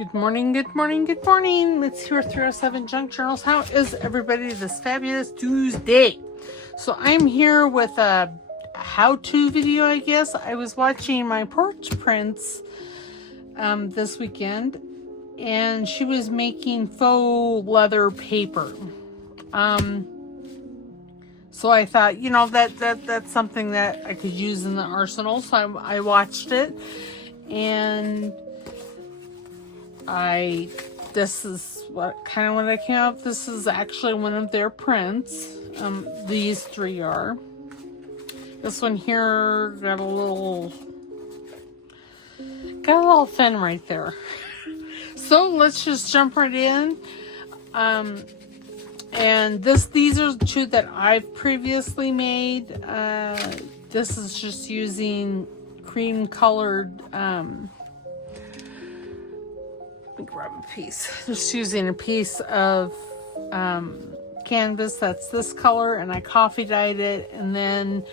Good morning, good morning, good morning. It's here 307 Junk Journals. How is everybody this fabulous Tuesday? So I'm here with a how-to video, I guess. I was watching my porch prints this weekend, and she was making faux leather paper. So I thought, you know, that's something that I could use in the arsenal. So I watched it, and this is what I came up. This is actually one of their prints. These three are. This one here got a little thin right there. So let's just jump right in. And these are the two that I've previously made. This is just using cream colored, grab a piece. Just using a piece of canvas that's this color, and I coffee dyed it, and then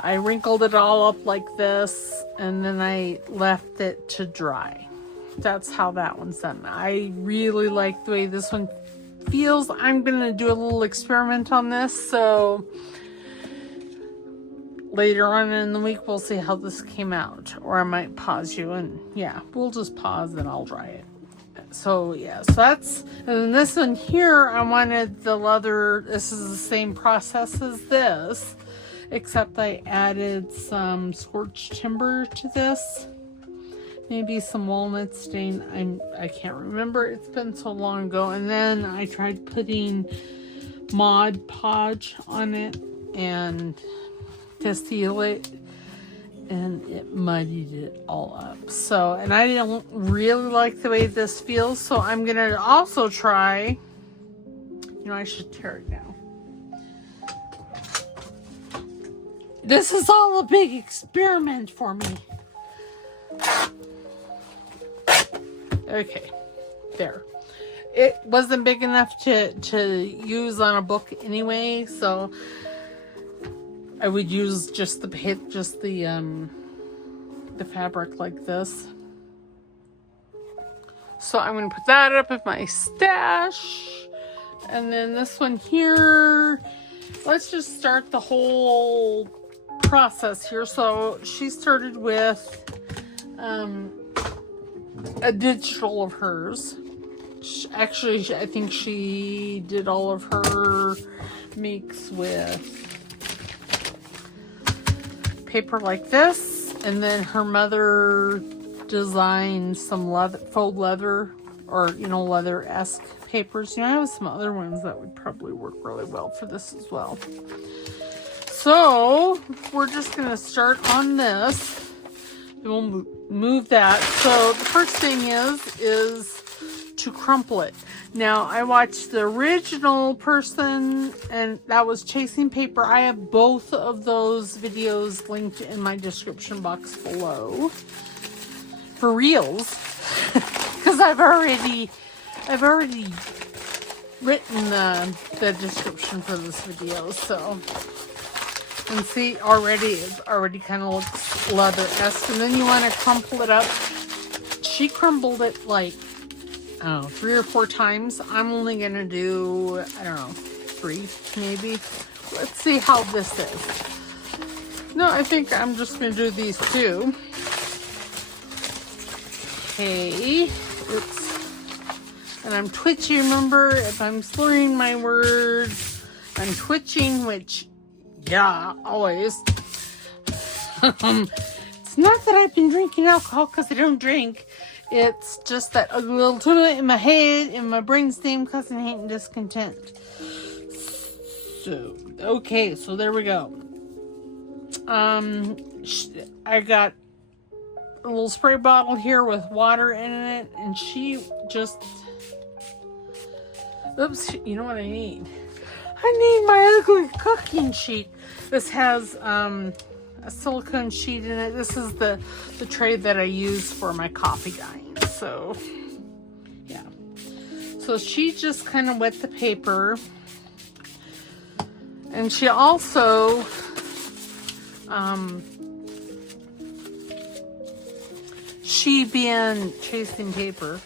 I wrinkled it all up like this, and then I left it to dry. That's how that one's done. I really like the way this one feels. I'm gonna do a little experiment on this, so later on in the week we'll see how this came out, or I might pause you, and yeah, we'll just pause and I'll dry it. So yeah, so that's, and then this one here, I wanted the leather. This is the same process as this, except I added some scorched timber to this, maybe some walnut stain. I can't remember, it's been so long ago. And then I tried putting Mod Podge on it and to seal it, and it muddied it all up. So, and I don't really like the way this feels, so I'm gonna also try, you know, I should tear it down. This is all a big experiment for me. Okay, there. It wasn't big enough to use on a book anyway, so I would use just the fabric like this. So I'm going to put that up in my stash. And then this one here, let's just start the whole process here. So she started with a digital of hers. Actually, I think she did all of her makes with paper like this, and then her mother designed some faux leather, or, you know, leather-esque papers. You know, I have some other ones that would probably work really well for this as well. So we're just going to start on this. We'll move that. So the first thing is to crumple it. Now, I watched the original person, and that was Chasing Paper. I have both of those videos linked in my description box below for reals, because I've already written the description for this video. So, and see, it already kind of looks leather-esque. And then you want to crumple it up. She crumbled it like, I don't know, 3 or 4 times. I'm only gonna do, I don't know, 3 maybe. Let's see how this is. No, I think I'm just gonna do these 2. Okay, oops. And I'm twitchy, remember, if I'm slurring my words, I'm twitching, which, yeah, always. It's not that I've been drinking alcohol, because I don't drink. It's just that a little tuna in my head, and my brainstem cussing, hate, and discontent. So, okay, so there we go. I got a little spray bottle here with water in it, and she just, oops, you know what I need? I need my ugly cooking sheet. This has, a silicone sheet in it. This is the tray that I use for my coffee dyeing. So yeah, so she just kind of wet the paper, and she also she she being chasing paper.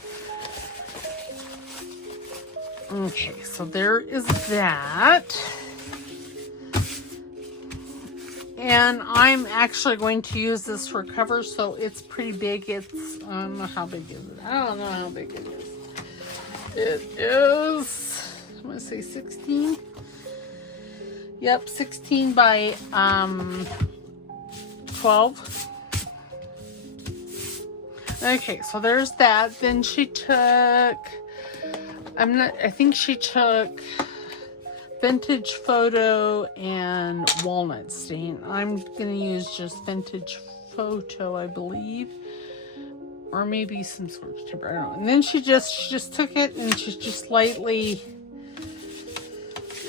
Okay, so there is that. And I'm actually going to use this for cover, so it's pretty big. It's, I don't know how big is it. I don't know how big it is. It is, I'm going to say 16. Yep, 16 by 12. Okay, so there's that. Then she took, I think she took Vintage Photo and Walnut Stain. I'm gonna use just Vintage Photo, I believe, or maybe some sort of timber. I don't know. And then she just took it and she just lightly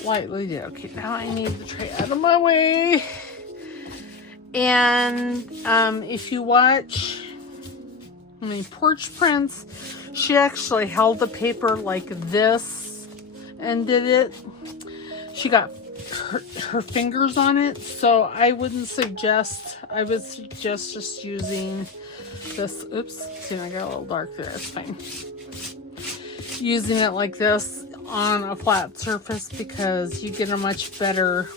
did. Okay, now I need the tray out of my way. And if you watch my porch prints, she actually held the paper like this and did it. She got her fingers on it, so I would suggest just using this. Oops, see, I got a little dark there. It's fine. Using it like this on a flat surface because you get a much better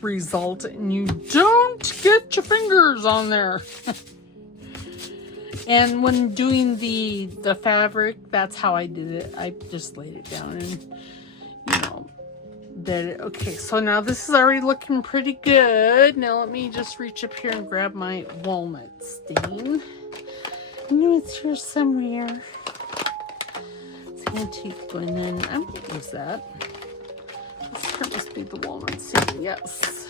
result and you don't get your fingers on there. And when doing the fabric, that's how I did it. I just laid it down and, you know, did it. Okay, so now this is already looking pretty good. Now let me just reach up here and grab my walnut stain. I knew it's here somewhere. It's antique linen. I'm going to use that. This must be the walnut stain. Yes.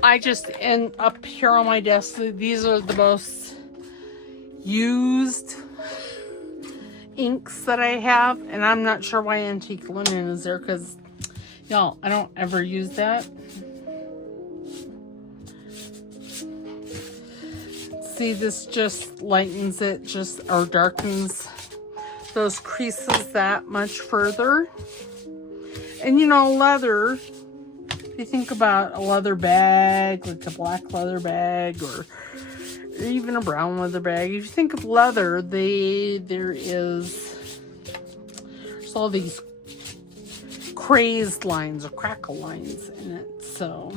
I just end up here on my desk. These are the most used inks that I have, and I'm not sure why antique linen is there because, y'all, I don't ever use that. See, this just lightens it, or darkens those creases that much further. And you know, leather. You think about a leather bag, like a black leather bag, or even a brown leather bag. If you think of leather, there's all these crazed lines or crackle lines in it. So,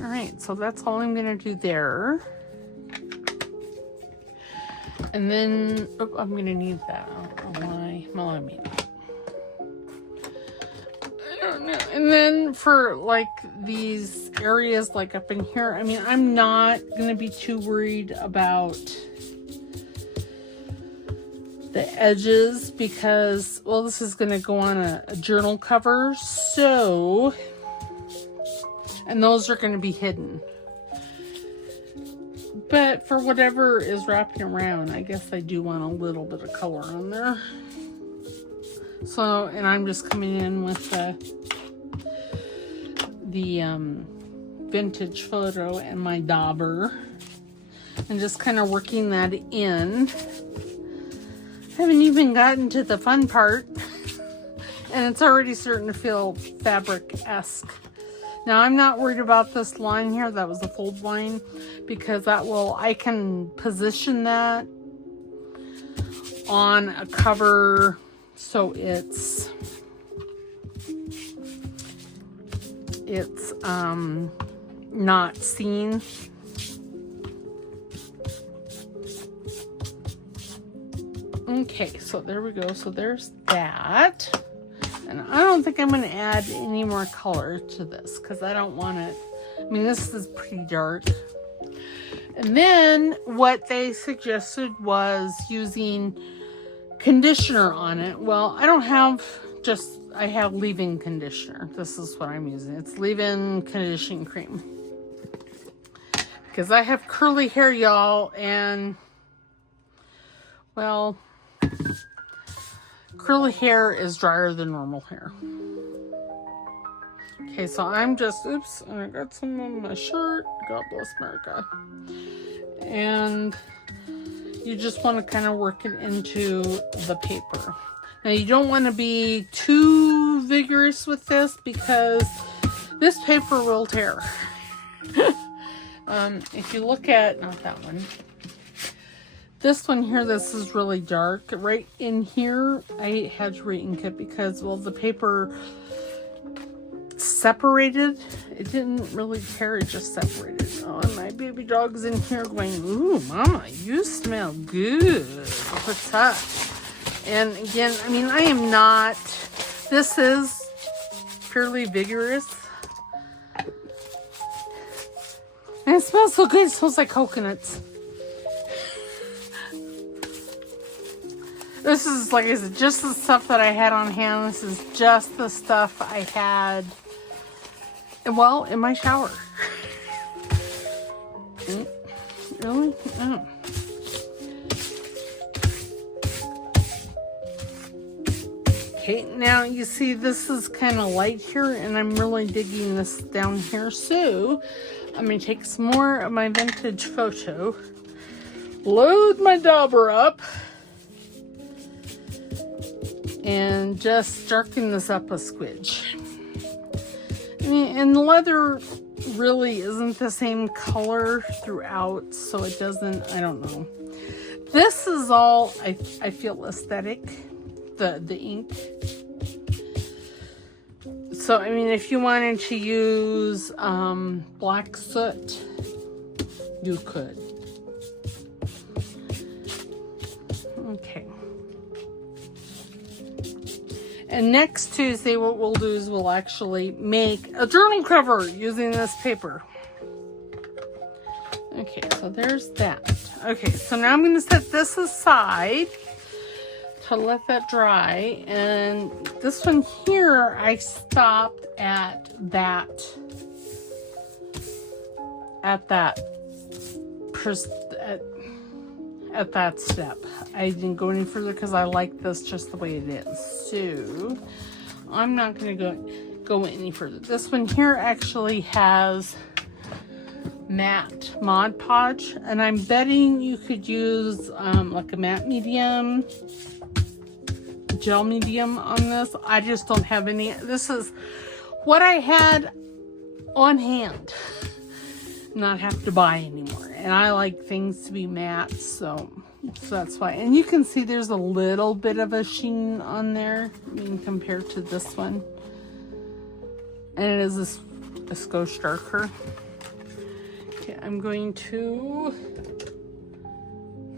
all right, so that's all I'm gonna do there. And then I'm gonna need that. I don't know why. Well, I mean. And then for like these areas like up in here, I mean, I'm not going to be too worried about the edges because, well, this is going to go on a journal cover. So, and those are going to be hidden. But for whatever is wrapping around, I guess I do want a little bit of color on there. So, and I'm just coming in with the Vintage Photo and my dauber and just kind of working that in. I haven't even gotten to the fun part and it's already starting to feel fabric-esque. Now I'm not worried about this line here. That was a fold line because I can position that on a cover so it's not seen. Okay, so there we go. So there's that. And I don't think I'm going to add any more color to this because I don't want it. I mean, this is pretty dark. And then what they suggested was using conditioner on it. Well, I don't have I have leave-in conditioner. This is what I'm using. It's leave-in conditioning cream. Because I have curly hair, y'all, and, well, curly hair is drier than normal hair. Okay, so I'm just, oops, and I got some on my shirt. God bless America. And you just want to kind of work it into the paper. Now, you don't want to be too vigorous with this because this paper will tear. If you look at, not that one, this one here, this is really dark. Right in here, I had to re-ink it because, well, the paper separated. It didn't really care, it just separated. Oh, and my baby dog's in here going, ooh, mama, you smell good. What's up? And again, I mean, I am not, this is fairly vigorous. And it smells so good, it smells like coconuts. This is, like I said, just the stuff that I had on hand. This is just the stuff I had, well, in my shower. Really? Oh. Okay, now you see this is kind of light here, and I'm really digging this down here. So I'm going to take some more of my vintage photo, load my dauber up, and just darken this up a squidge. I mean, and the leather really isn't the same color throughout, so it doesn't, I don't know. This is all, I feel aesthetic, the ink. So, I mean, if you wanted to use black soot, you could. Okay. And next Tuesday, what we'll do is we'll actually make a journal cover using this paper. Okay, so there's that. Okay, so now I'm going to set this aside to let that dry. And this one here, I stopped at that step. I didn't go any further because I like this just the way it is. So I'm not going to go any further. This one here actually has matte Mod Podge, and I'm betting you could use like a matte medium, gel medium on this. I just don't have any. This is what I had on hand, not have to buy anymore. And I like things to be matte, so that's why. And you can see there's a little bit of a sheen on there, I mean, compared to this one. And it is a skosh darker. Okay, I'm going to,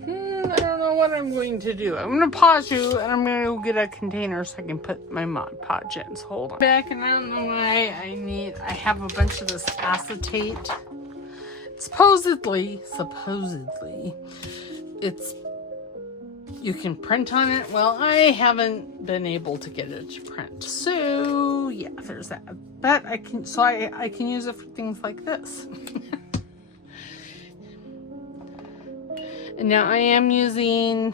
I don't know what I'm going to do. I'm going to pause you, and I'm going to go get a container so I can put my Mod Podge in. So hold on. Back, and I don't know why I have a bunch of this acetate. Supposedly, it's, you can print on it. Well, I haven't been able to get it to print. So, yeah, there's that. But I can, so I can use it for things like this. And now I am using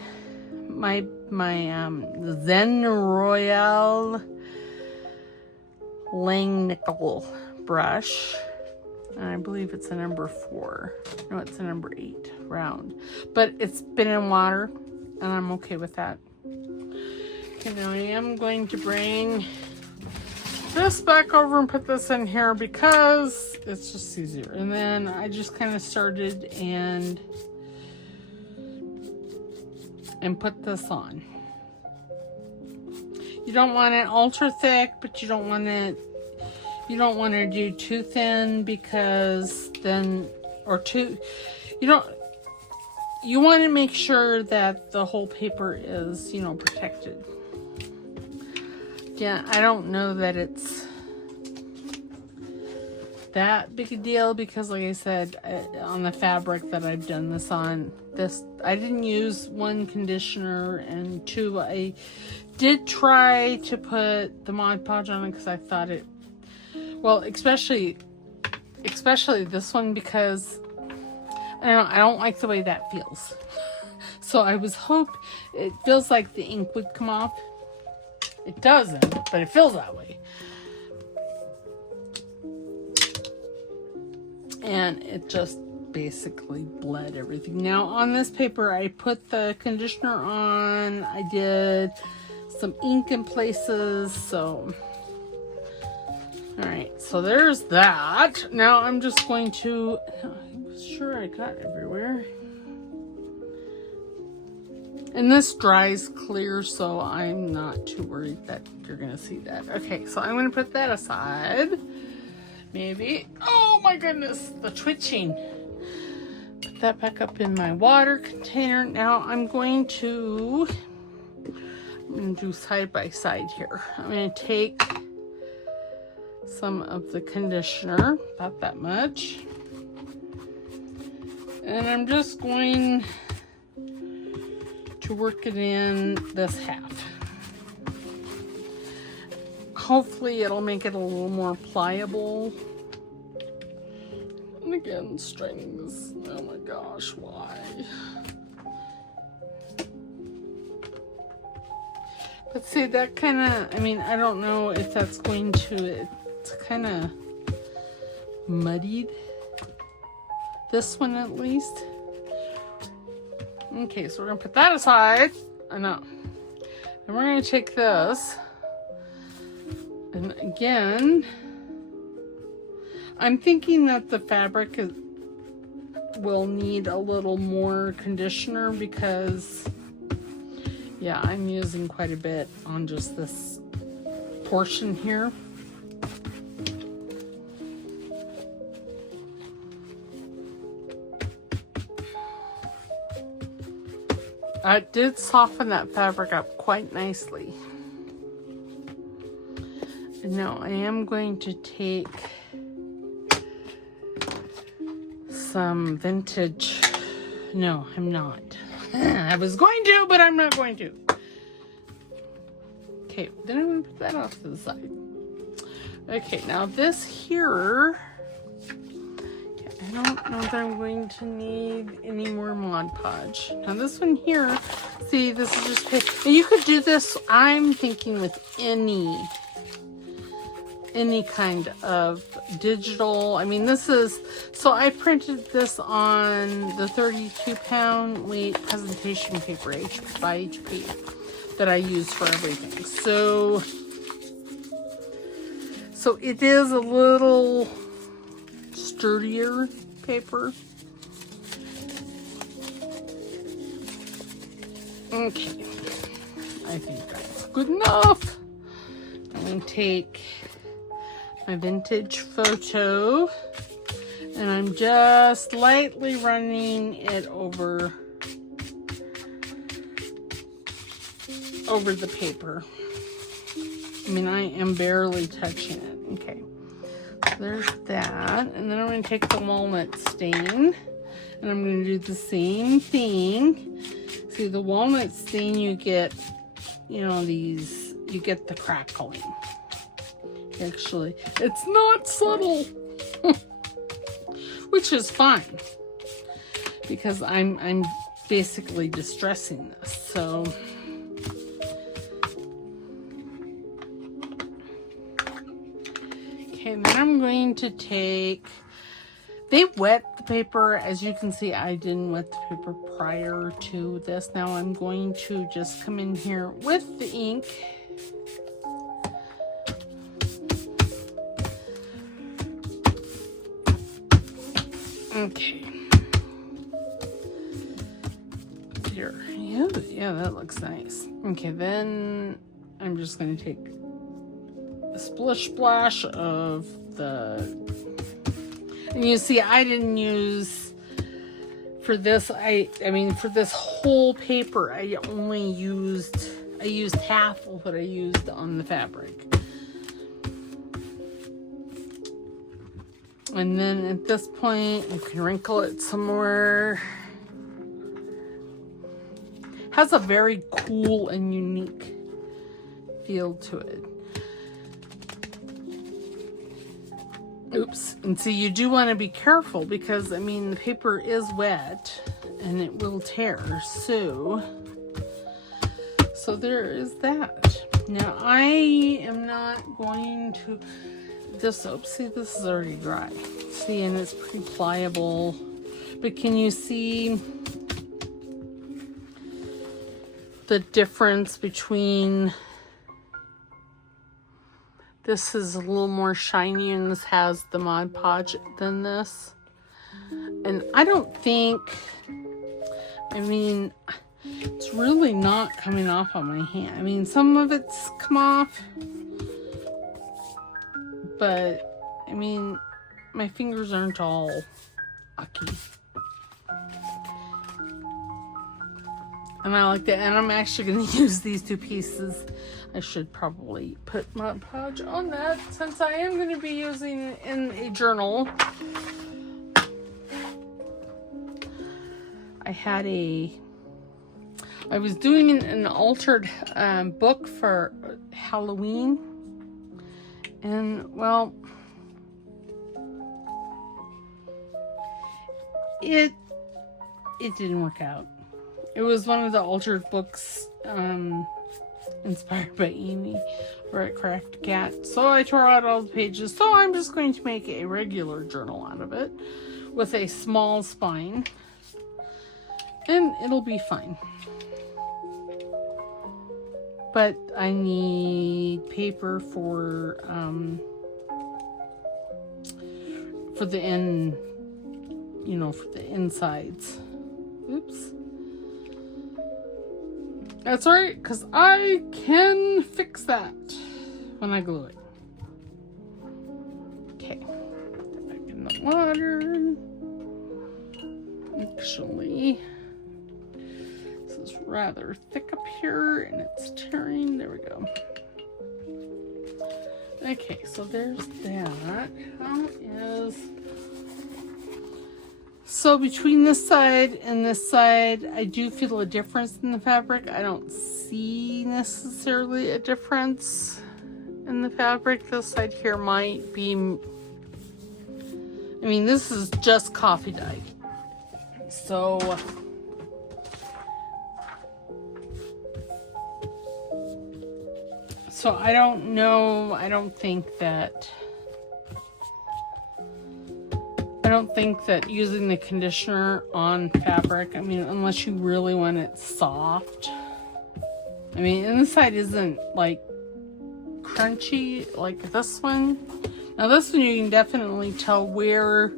my Zen Royale Lang Nickel brush. And I believe it's a number 4. No, it's a number 8 round. But it's been in water, and I'm okay with that. Okay, now I am going to bring this back over and put this in here because it's just easier. And then I just kind of started and put this on. You don't want it ultra thick, but you don't want to do too thin because then, you want to make sure that the whole paper is, protected. Yeah, I don't know that it's that big a deal because, like I said, on the fabric that I've done this on, I didn't use 1 conditioner, and 2, I did try to put the Mod Podge on it because I thought it, well, especially this one, because I don't like the way that feels. So I was it feels like the ink would come off. It doesn't, but it feels that way. And it just basically bled everything. Now on this paper, I put the conditioner on. I did some ink in places, so all right, so there's that. Now I'm just going to sure I got everywhere. And this dries clear, so I'm not too worried that you're gonna see that. Okay, so I'm gonna put that aside. Maybe. Oh my goodness, the twitching. Put that back up in my water container. Now I'm going to do side by side here. I'm gonna take some of the conditioner, about that much. And I'm just going to work it in this half. Hopefully it'll make it a little more pliable. And again, strings. Oh my gosh, why? But see, that kind of, I mean, I don't know if that's going to, it's kind of muddied. This one at least. Okay, so we're gonna put that aside. I know. And we're gonna take this. And again, I'm thinking that the fabric will need a little more conditioner because, yeah, I'm using quite a bit on just this portion here. It did soften that fabric up quite nicely. And now I am going to take some vintage. No, I'm not. I was going to, but I'm not going to. Okay, then I'm going to put that off to the side. Okay, now this here, I don't know that I'm going to need any more Mod Podge. Now this one here, see, this is just paper. And you could do this, I'm thinking, with any kind of digital. I mean, this is, so I printed this on the 32-pound weight presentation paper by HP that I use for everything. So it is a little sturdier paper. Okay, I think that's good enough. I'm going to take my vintage photo and I'm just lightly running it over the paper. I mean, I am barely touching it. Okay, so there's that. And then I'm going to take the walnut stain and I'm going to do the same thing. See, the walnut stain, you get, you know, you get the crackling. Actually, it's not subtle, which is fine because I'm basically distressing this. So okay, then I'm going to take, they wet the paper. As you can see, I didn't wet the paper prior to this. Now I'm going to just come in here with the ink. Okay. Here. Yeah, that looks nice. Okay, then I'm just going to take a splash of the, and you see I didn't use, for this, I mean for this whole paper, I used half of what I used on the fabric. And then at this point, you can wrinkle it some more. Has a very cool and unique feel to it. Oops. And see, you do want to be careful because, I mean, the paper is wet and it will tear. So there is that. Now, I am not going to... This, oops, see, this is already dry. See, and it's pretty pliable. But can you see the difference between, this is a little more shiny and this has the Mod Podge than this? And I don't think, I mean, it's really not coming off on my hand. I mean, some of it's come off, but I mean, my fingers aren't all ucky. And I like that. And I'm actually going to use these two pieces. I should probably put Mod Podge on that since I am going to be using it in a journal. I was doing an altered book for Halloween. And, well, it didn't work out. It was one of the altered books inspired by Amy or at Crafty Cat. So I tore out all the pages. So I'm just going to make a regular journal out of it with a small spine. And it'll be fine. But I need paper for the end, you know, for the insides. Oops. That's alright, because I can fix that when I glue it. Okay. Back in the water. Actually, this is rather thick up here and it's tearing. There we go. Okay, so there's that. How is... So between this side and this side, I do feel a difference in the fabric. I don't see necessarily a difference in the fabric. This side here might be... I mean, this is just coffee dye. So... So I don't know. I don't think that using the conditioner on fabric, I mean, unless you really want it soft. I mean, and this side isn't like crunchy like this one. Now this one you can definitely tell where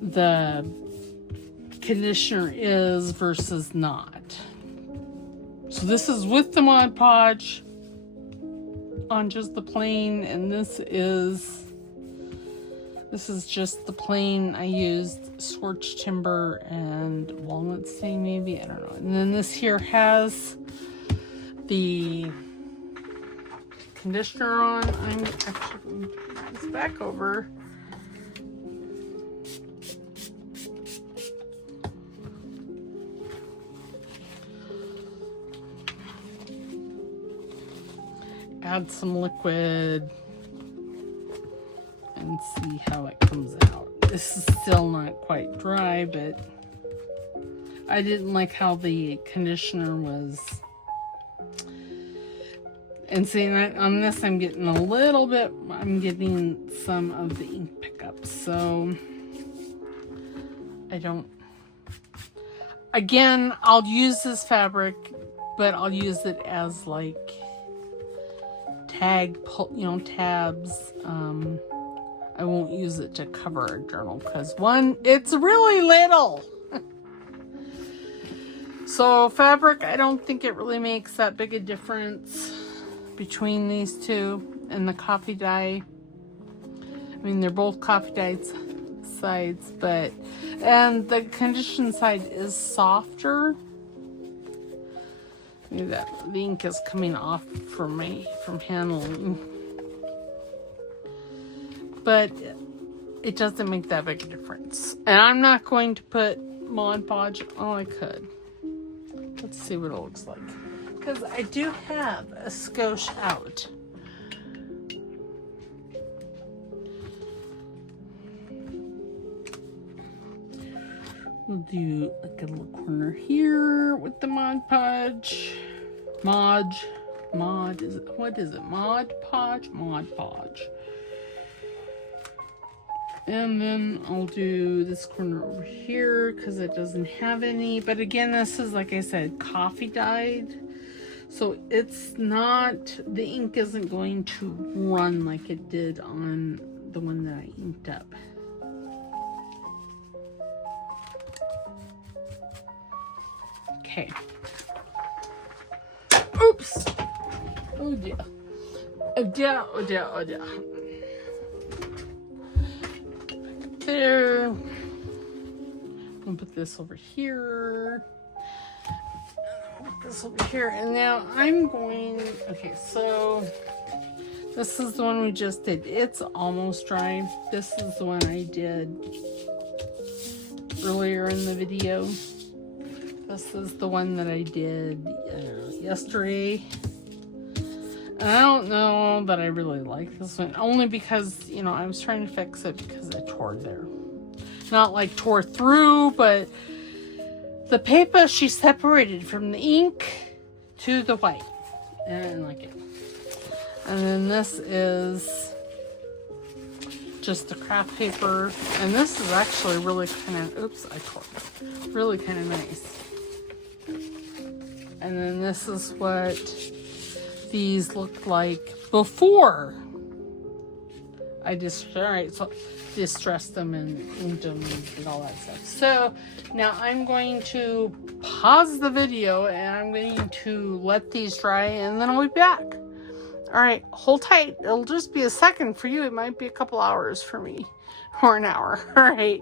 the conditioner is versus not. So this is with the Mod Podge on just the plain, and this is just the plain. I used scorched timber and walnut stain, maybe, I don't know. And then this here has the conditioner on. I'm actually going to put this back over. Add some liquid and see how it comes out. This is still not quite dry, but I didn't like how the conditioner was. And seeing that on this, I'm getting a little bit, I'm getting some of the ink pickup. So I don't, again, I'll use this fabric, but I'll use it as like tabs. I won't use it to cover a journal because one, it's really little. So fabric, I don't think it really makes that big a difference between these two. And the coffee dye, I mean, they're both coffee dyed sides, but, and the conditioned side is softer. Maybe that the ink is coming off from handling. But it doesn't make that big a difference. And I'm not going to put Mod Podge. Oh, I could. Let's see what it looks like. Because I do have a skosh out. We'll do like a little corner here with the Mod Podge. Mod, is it, what is it? Mod Podge? Mod Podge. And then I'll do this corner over here because it doesn't have any. But again, this is, like I said, coffee dyed. So it's not, the ink isn't going to run like it did on the one that I inked up. Okay. Oops. Oh dear. Oh dear, oh dear, oh dear. There. I'm gonna put this over here. Put this over here. And now I'm going, okay, so this is the one we just did. It's almost dry. This is the one I did earlier in the video. This is the one that I did yesterday. And I don't know that I really like this one. Only because, you know, I was trying to fix it because I tore there. Not like tore through, but the paper, she separated from the ink to the white. And I didn't like it. And then this is just the craft paper. And this is actually really kind of, oops, I tore it. Really kind of nice. And then this is what these looked like before I distressed them and inked them and did all that stuff. So now I'm going to pause the video and I'm going to let these dry and then I'll be back. All right, hold tight. It'll just be a second for you. It might be a couple hours for me, or an hour. All right,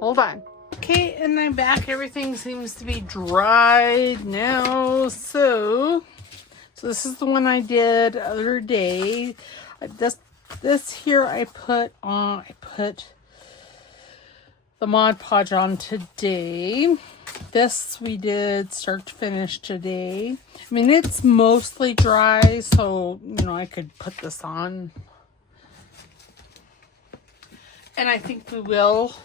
hold on. Okay, and I'm back. Everything seems to be dried now. So this is the one I did the other day. This here I put the Mod Podge on today. This we did start to finish today. I mean, it's mostly dry, so, you know, I could put this on. And I think we will.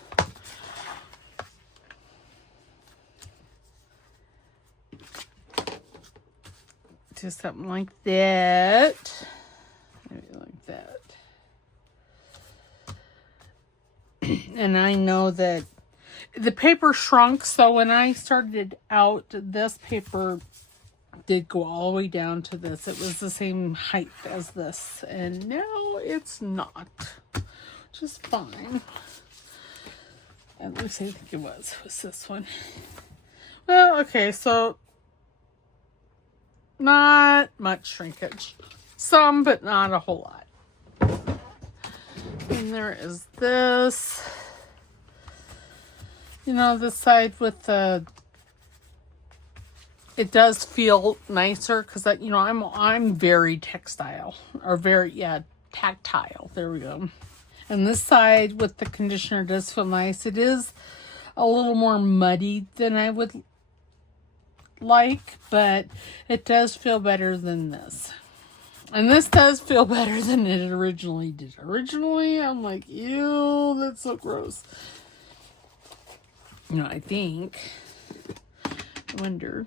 Do something like that. Maybe like that. And I know that the paper shrunk, so when I started out, this paper did go all the way down to this. It was the same height as this, and now it's not, which is fine. At least I think it was this one. Well, okay, so not much shrinkage. Some, but not a whole lot. And there is this. You know, this side with the, it does feel nicer because, you know, I'm very textile, or very, yeah, tactile. There we go. And this side with the conditioner does feel nice. It is a little more muddy than I would like, but it does feel better than this. And this does feel better than it originally did. Originally, I'm like, ew, that's so gross. You know, I think, I wonder,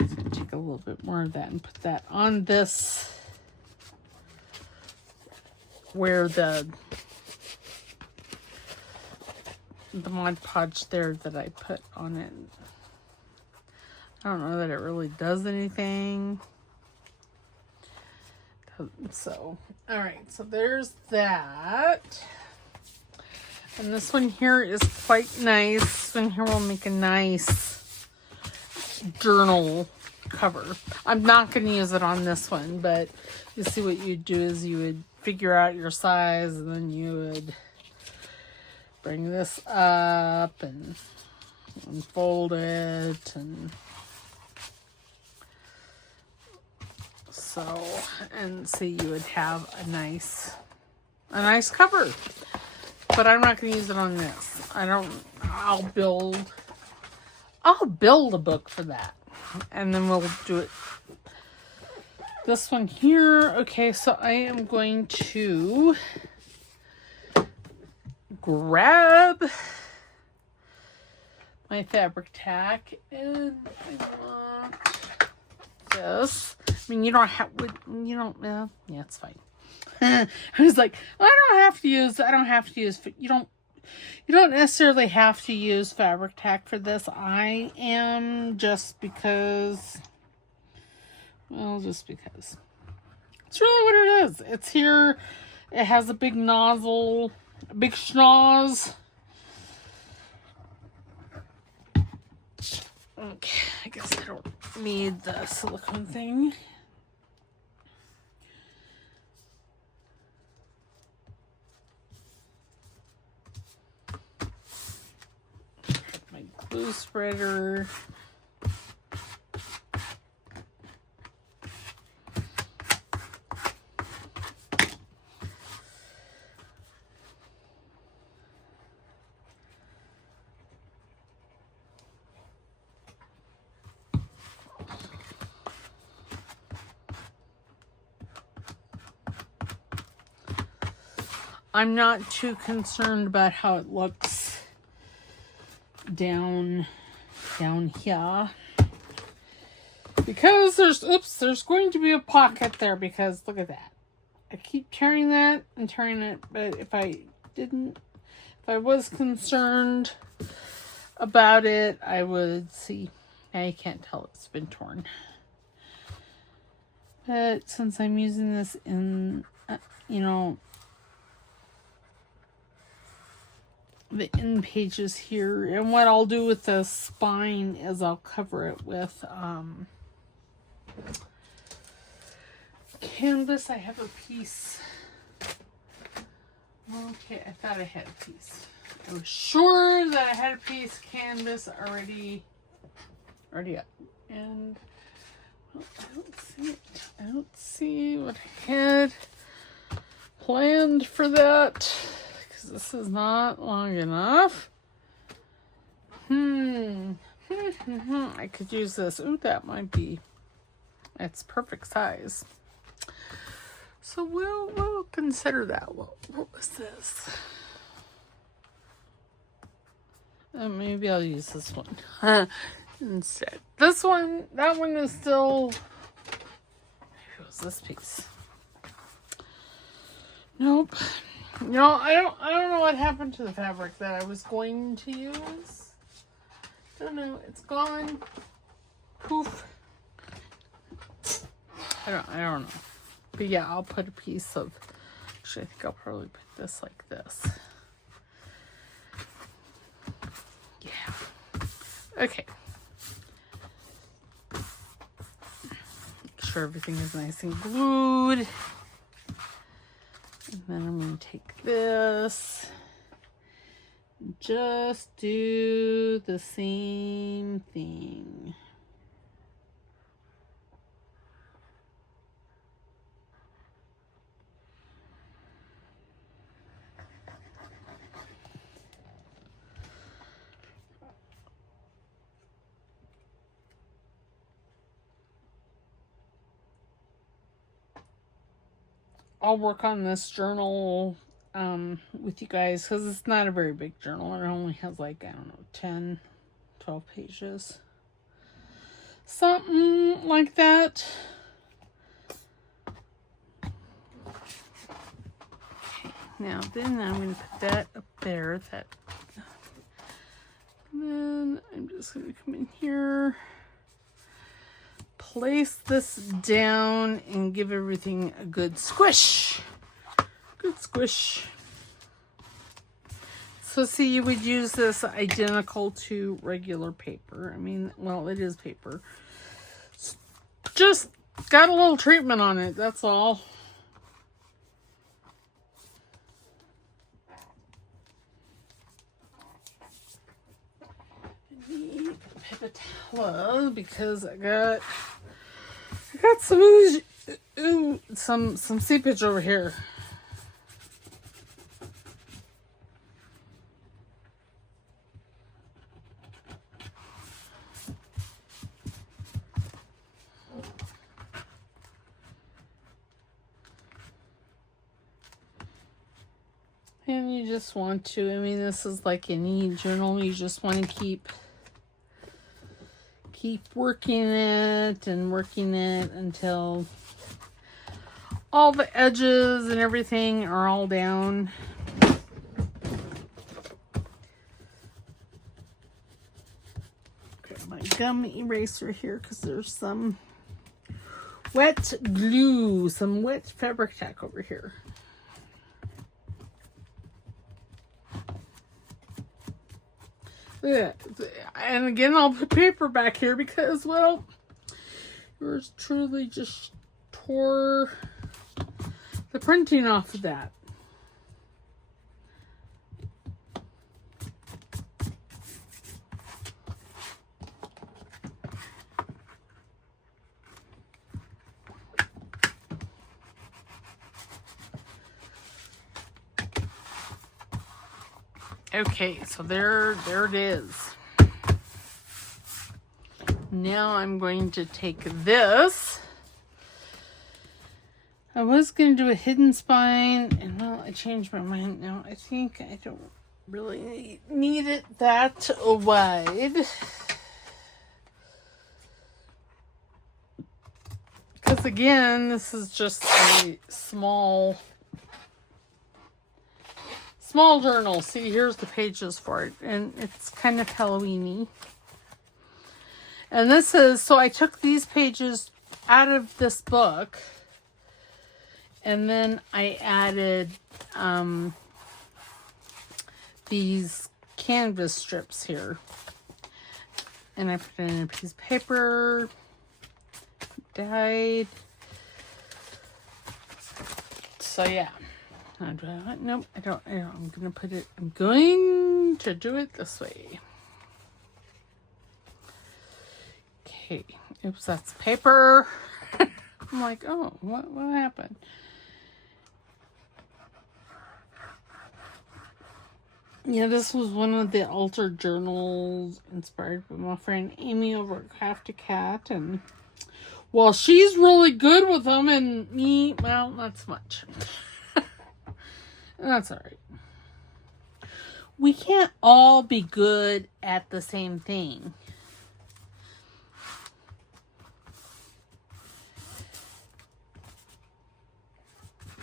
let's take a little bit more of that and put that on this, where the Mod Podge there that I put on it. I don't know that it really does anything. So, all right, so there's that. And this one here is quite nice. This one here will make a nice journal cover. I'm not going to use it on this one, but you see what you'd do is you would figure out your size, and then you would bring this up and fold it, and so, and see, you would have a nice cover. But I'm not going to use it on this. I'll build a book for that. And then we'll do it. This one here. Okay, so I am going to grab my fabric tack, and I want this. I mean, you don't, yeah, it's fine. I was like, well, I don't have to use, you don't necessarily have to use fabric tack for this. I am, just because it's really what it is. It's here. It has a big nozzle, a big schnoz. Okay, I guess I don't need the silicone thing. My glue spreader. I'm not too concerned about how it looks down here. Because there's going to be a pocket there because look at that. I keep tearing that and tearing it, but if I was concerned about it, I would see. Now you can't tell it's been torn. But since I'm using this in, the end pages here, and what I'll do with the spine is I'll cover it with canvas. I have a piece. Okay, I thought I had a piece. I was sure that I had a piece canvas already up. And well, I don't see it. I don't see what I had planned for that. This is not long enough. I could use this. Ooh, that might be. It's perfect size. So we'll consider that. What was this? Maybe I'll use this one instead. That one is still. Maybe it was this piece. Nope. I don't know what happened to the fabric that I was going to use. Don't know. It's gone. Poof. I don't know. But yeah, I'll put a piece of. Actually, I think I'll probably put this like this. Yeah. Okay. Make sure everything is nice and glued. And then I'm going to take this, just do the same thing. I'll work on this journal with you guys because it's not a very big journal. It only has like, I don't know, 10, 12 pages. Something like that. Okay, now then I'm going to put that up there. And then I'm just going to come in here. Place this down and give everything a good squish. Good squish. So see, you would use this identical to regular paper. I mean, well, it is paper. Just got a little treatment on it, that's all. I need a paper towel because I got some seepage over here. And you just want to, I mean, this is like any journal, you just want to keep working it and working it until all the edges and everything are all down. Grab my gum eraser here because there's some wet glue, some wet fabric tack over here. Yeah. And again, I'll put paper back here because, well, yours truly just tore the printing off of that. Okay, so there it is. Now I'm going to take this. I was going to do a hidden spine, and well, I changed my mind now. I think I don't really need it that wide. Because again, this is just a small journal. See, here's the pages for it, and it's kind of Halloween-y. And this is, so I took these pages out of this book, and then I added these canvas strips here. And I put it in a piece of paper, dyed. So yeah. Nope, I don't. I'm going to do it this way. Okay. Oops, that's paper. I'm like, oh, what happened? Yeah, this was one of the altered journals inspired by my friend Amy over at Crafty Cat, and well, she's really good with them, and me, well, not so much. That's all right. We can't all be good at the same thing.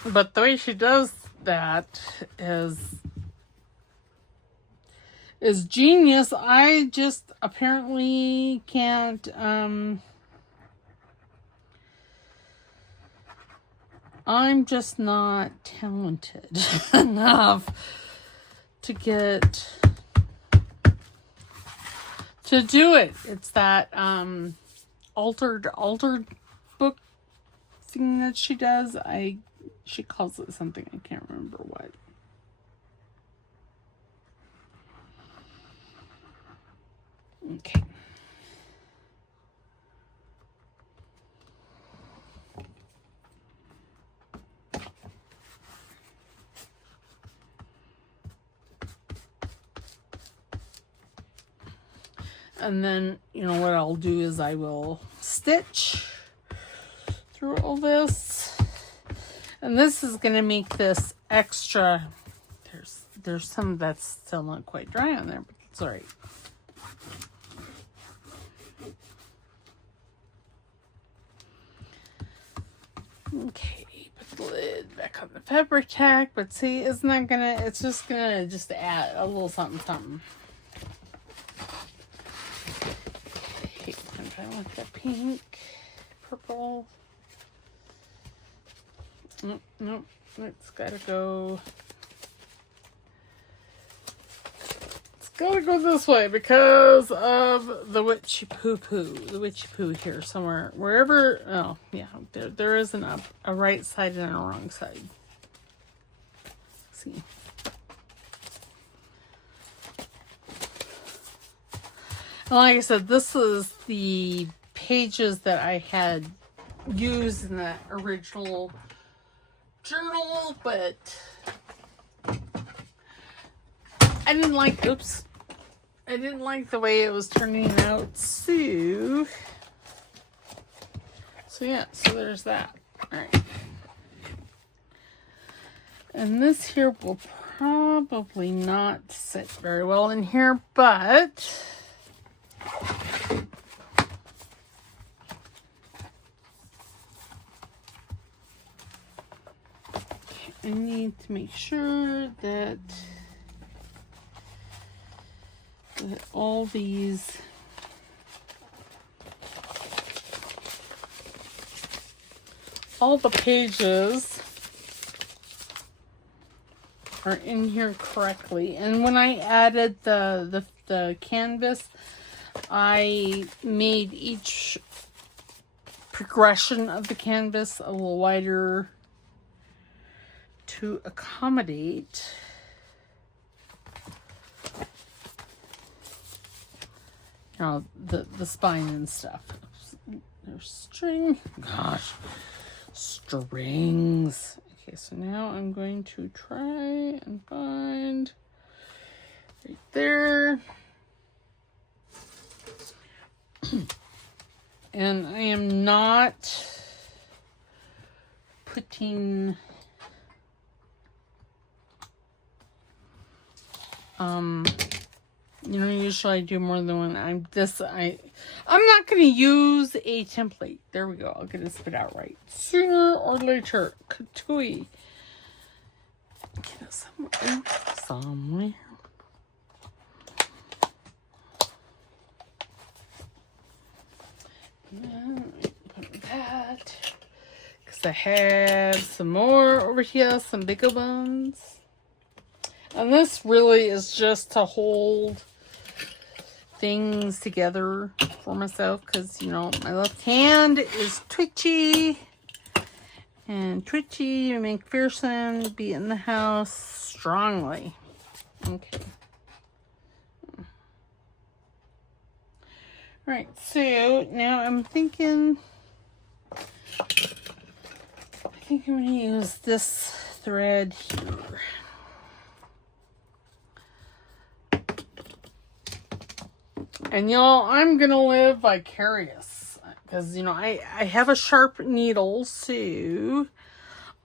But the way she does that is genius. I just apparently can't, I'm just not talented enough to get to do it. It's that altered book thing that she does. She calls it something, I can't remember what. Okay. And then, you know, what I'll do is I will stitch through all this. And this is going to make this extra. There's some that's still not quite dry on there, but it's all right. Okay, put the lid back on the fabric tack. But see, it's just gonna add a little something. I want that pink, purple. Nope, it's gotta go. It's gotta go this way because of the witchy poo here somewhere. Wherever, oh yeah, there isn't a right side and a wrong side. Let's see. And like I said, this is the pages that I had used in that original journal, but I didn't like the way it was turning out. So yeah, so there's that. All right. And this here will probably not sit very well in here, but I need to make sure that all these all the pages are in here correctly. And when I added the the canvas, I made each progression of the canvas a little wider to accommodate the spine and stuff. There's string. Gosh, strings. Okay, so now I'm going to try and find right there. And I am not putting usually I do more than one. I'm not going to use a template. There we go. I'll get it spit out right. Sooner or later. Katui. Get it somewhere. Put that. Because I have some more over here. Some bigger ones. And this really is just to hold things together for myself. Because, my left hand is twitchy. And twitchy McPherson be in the house strongly. Okay. Alright, so now I'm thinking, I think I'm going to use this thread here. And y'all, I'm going to live vicarious. Because, I have a sharp needle, so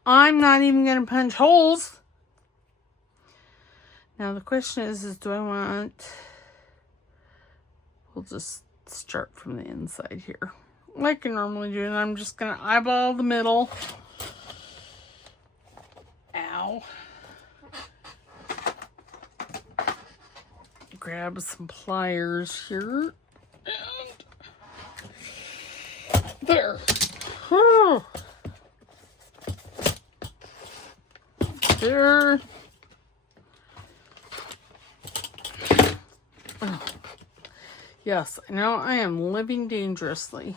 I'm not even going to punch holes. Now the question is do I want, we'll just start from the inside here. Like I normally do, and I'm just going to eyeball the middle. Ow. Grab some pliers here. And there. Whew. There. Oh. Yes, now I am living dangerously.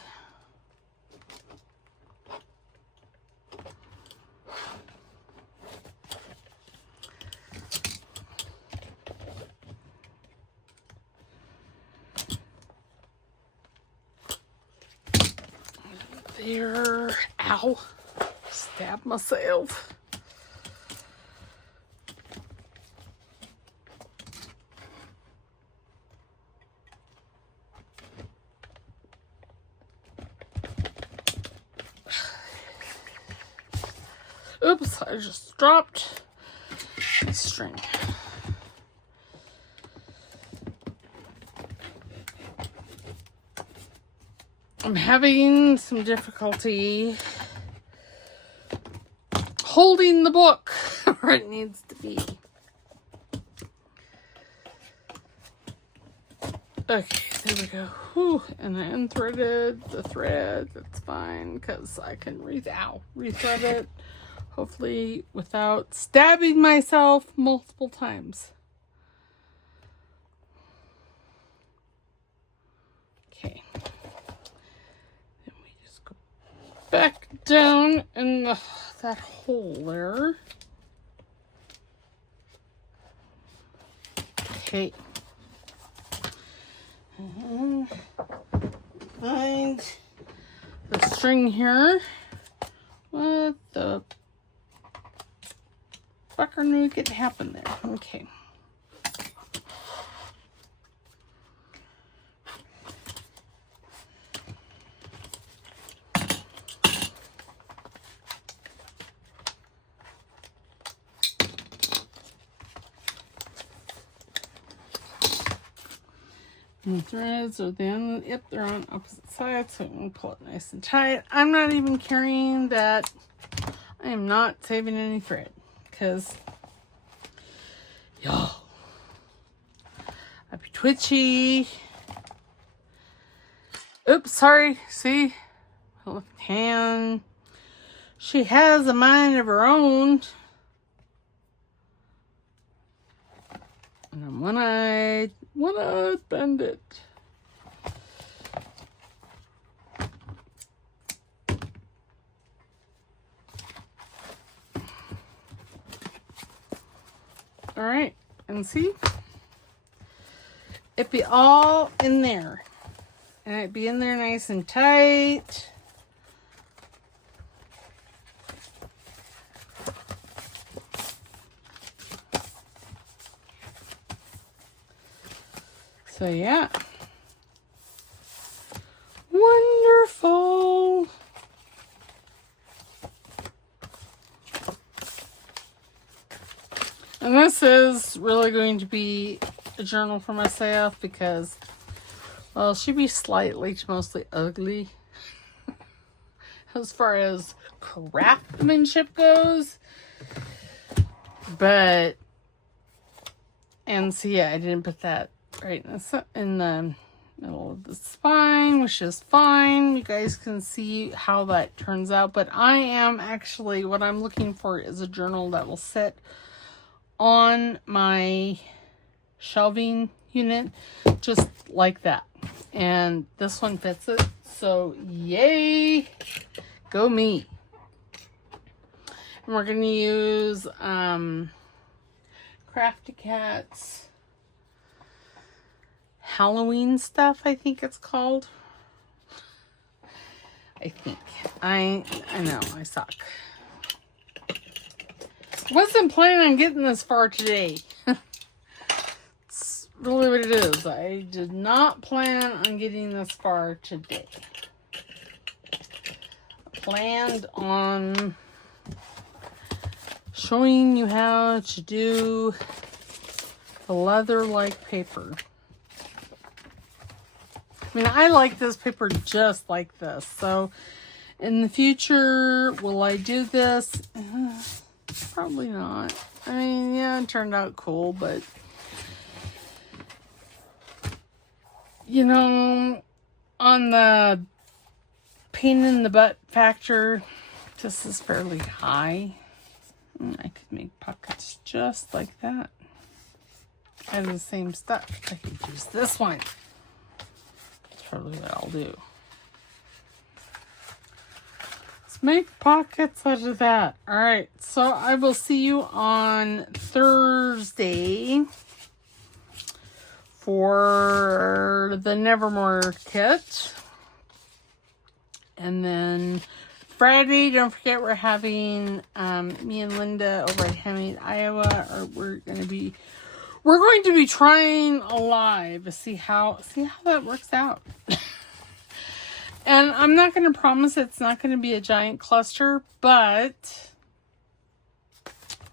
There. Ow. Stab myself. Oops, I just dropped the string. I'm having some difficulty holding the book where it needs to be. Okay, there we go. Whew, and I unthreaded the thread. That's fine because I can rethread it. Hopefully without stabbing myself multiple times. Okay. Then we just go back down in that hole there. Okay. Find the string here. What the fucker knew could happen there? Okay. And the threads are then, yep, they're on opposite sides, so I'm going to pull it nice and tight. I'm not even carrying that. I am not saving any thread, because, y'all, I'd be twitchy. Oops, sorry, see? My left hand. She has a mind of her own. And I'm one-eyed, bend it. All right, and see? It be all in there. And it be in there nice and tight. So yeah. Wonderful. And this is really going to be a journal for myself because, well, she'd be slightly to mostly ugly as far as craftsmanship goes. But, and so yeah, I didn't put that right in the middle of the spine, which is fine. You guys can see how that turns out. But I am actually, what I'm looking for is a journal that will sit on my shelving unit just like that, and this one fits it, so yay, go me. And we're gonna use Crafty Cat's Halloween stuff, I think it's called. I know I suck. Wasn't planning on getting this far today. It's really what it is. I did not plan on getting this far today. I planned on showing you how to do the leather-like paper. I mean, I like this paper just like this. So, in the future, will I do this? Probably not. I mean, yeah, it turned out cool, but you know, on the pain in the butt factor, this is fairly high. I could make pockets just like that. And the same stuff. I could use this one. That's probably what I'll do. Make pockets out of that. All right, so I will see you on Thursday for the Nevermore kit. And then Friday, don't forget we're having me and Linda over at Hamid, Iowa. We're going to be trying a live to see how that works out. And I'm not going to promise it's not going to be a giant cluster, but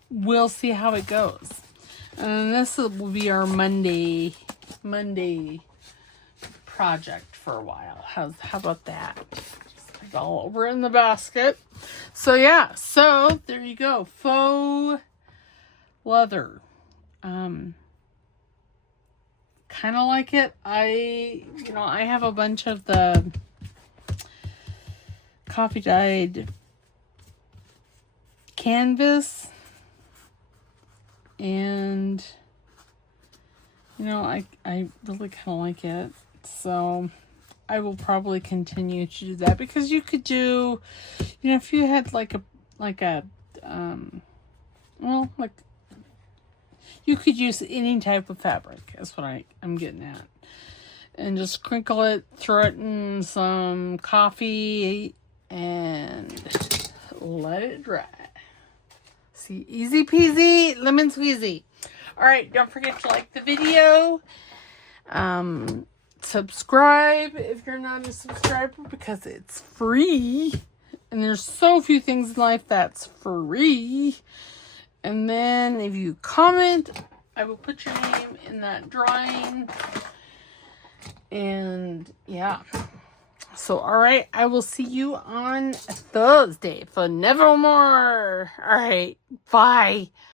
we'll see how it goes. And this will be our Monday project for a while. How about that? Just like all over in the basket. So yeah, so there you go. Faux leather. Kind of like it. I have a bunch of the coffee dyed canvas, and I really kind of like it, so I will probably continue to do that, because you could do, if you had you could use any type of fabric, is what I'm getting at, and just crinkle it, throw it in some coffee, and let it dry. See, easy peasy, lemon squeezy. All right, don't forget to like the video. Subscribe if you're not a subscriber, because it's free. And there's so few things in life that's free. And then if you comment, I will put your name in that drawing. And yeah. So, all right, I will see you on Thursday for Nevermore. All right, bye.